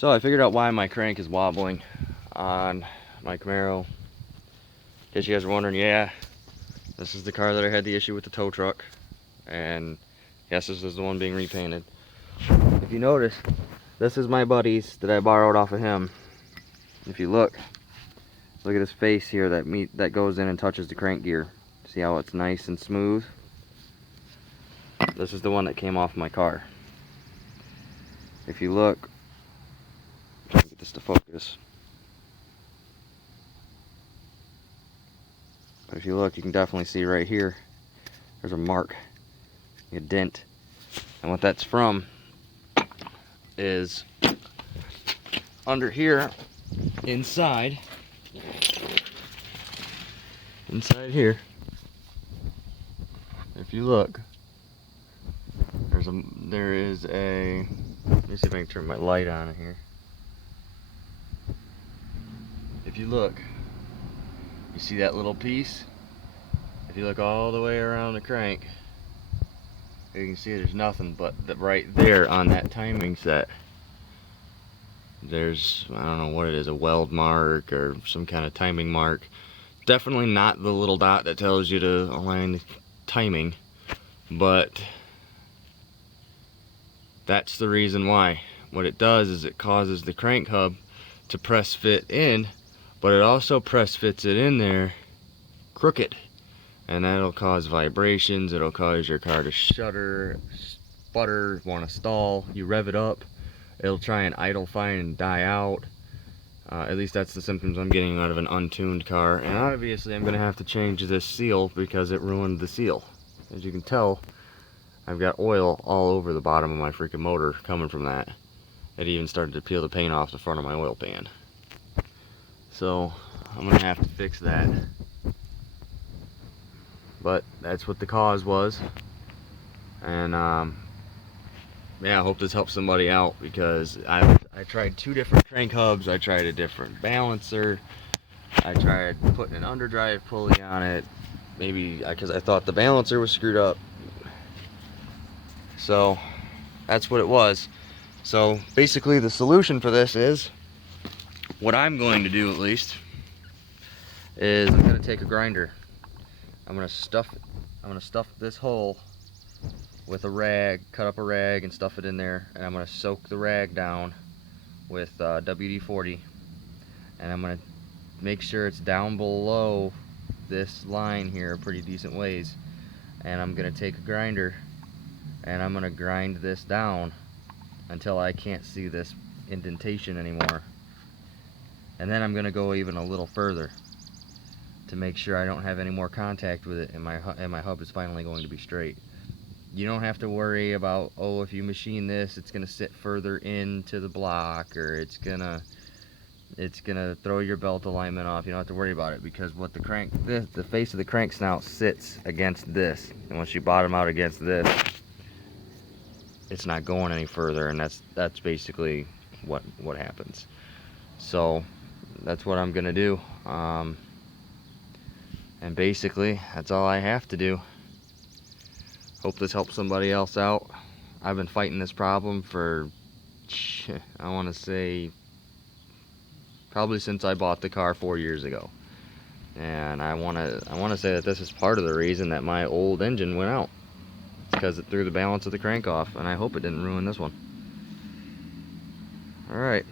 So I figured out why my crank is wobbling on my Camaro. In case you guys are wondering, yeah, this is the car that I had the issue with the tow truck. And yes, this is the one being repainted. If you notice, this is my buddy's that I borrowed off of him. If you look at his face here that goes in and touches the crank gear. See how it's nice and smooth? This is the one that came off my car. If you look, try to get this to focus. But if you look, you can definitely see right here, there's a mark, a dent. And what that's from is under here, inside here, if you look, there is a, let me see if I can turn my light on here. If you look, you see that little piece? If you look all the way around the crank, you can see there's nothing but right there on that timing set. There's, I don't know what it is, a weld mark or some kind of timing mark. Definitely not the little dot that tells you to align the timing, but that's the reason why. What it does is it causes the crank hub to press fit in, but it also press fits it in there crooked, and that'll cause vibrations. It'll cause your car to shudder, sputter, want to stall. You rev it up, it'll try and idle fine and die out. At least that's the symptoms I'm getting out of an untuned car. And obviously I'm going to have to change this seal because it ruined the seal. As you can tell, I've got oil all over the bottom of my freaking motor coming from that. It even started to peel the paint off the front of my oil pan. So I'm going to have to fix that. But that's what the cause was. And yeah, I hope this helps somebody out, because I tried 2 different crank hubs. I tried a different balancer. I tried putting an underdrive pulley on it, maybe because I thought the balancer was screwed up. So that's what it was. So basically the solution for this is, what I'm going to do at least, is I'm going to take a grinder. I'm going to stuff this hole with a rag, cut up a rag and stuff it in there, and I'm going to soak the rag down with WD-40, and I'm going to make sure it's down below this line here a pretty decent ways, and I'm going to take a grinder and I'm going to grind this down until I can't see this indentation anymore, and then I'm going to go even a little further to make sure I don't have any more contact with it, and my hub is finally going to be straight. You don't have to worry about, oh, if you machine this, it's gonna sit further into the block, or it's gonna throw your belt alignment off. You don't have to worry about it, because what the face of the crank snout sits against this, and once you bottom out against this, it's not going any further, and that's basically what happens. So that's what I'm gonna do, and basically that's all I have to do. Hope this helps somebody else out. I've been fighting this problem for, I want to say, probably since I bought the car 4 years ago. And I want to say that this is part of the reason that my old engine went out. It's because it threw the balance of the crank off, and I hope it didn't ruin this one. Alright.